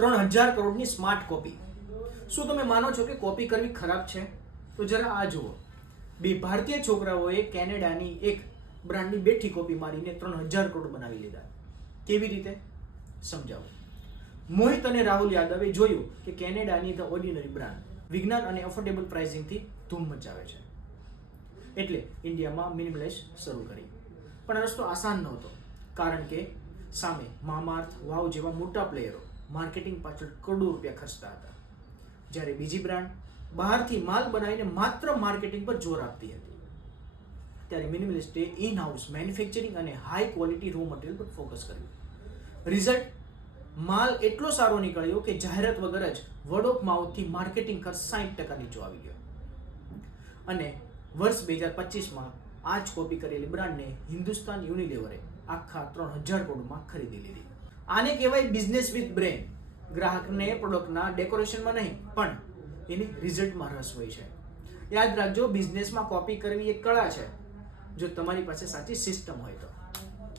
3000 કરોડની smart copy. શું તમે માનો છો કે કોપી કરવી ખરાબ છે? તો જરા આ જુઓ. બે ભારતીય છોકરાઓએ કેનેડાની એક બ્રાન્ડની બેઠી કોપી મારીને 3000 કરોડ બનાવી લીધા. કેવી રીતે? સમજાવો. મોહિત અને રાહુલ યાદવે જોયું કે કેનેડાની ધ ઓર્ડિનરી બ્રાન્ડ વિજ્ઞાન અને અફોર્ડેબલ પ્રાઇસિંગથી ધૂમ મચાવે છે, એટલે ઇન્ડિયામાં મિનિમલેસ શરૂ કરી. પણ રસ્તો આસાન નહોતો, કારણ કે સામે મામાઅર્થ, વાવ જેવા મોટા પ્લેયરો માર્કેટિંગ પાછળ કરોડો રૂપિયા ખર્ચતા હતા, જ્યારે બીજી બ્રાન્ડ બહારથી માલ બનાવીને માત્ર માર્કેટિંગ પર જોર આપતી હતી. ત્યારે મિનિમલિસ્ટે ઇન હાઉસ મેન્યુફેક્ચરિંગ અને હાઈ ક્વોલિટી રો મટીરિયલ પર ફોકસ કર્યું. રિઝલ્ટ, માલ એટલો સારો નીકળ્યો કે જાહેરાત વગર જ વર્ડ ઓફ માઉથથી માર્કેટિંગ ખર્ચ 60% નીચો આવી ગયો. અને વર્ષ 2025માં આ જ કોપી કરેલી બ્રાન્ડને હિન્દુસ્તાન યુનિલિવરે આખા 3000 કરોડમાં ખરીદી લીધી. આને કહેવાય બિઝનેસ વિથ બ્રેન. ગ્રાહકને પ્રોડક્ટના ડેકોરેશનમાં નહીં, પણ એની રિઝલ્ટમાં રસ હોય છે. યાદ રાખજો, બિઝનેસમાં કોપી કરવી એક કળા છે, જો તમારી પાસે સાચી સિસ્ટમ હોય તો.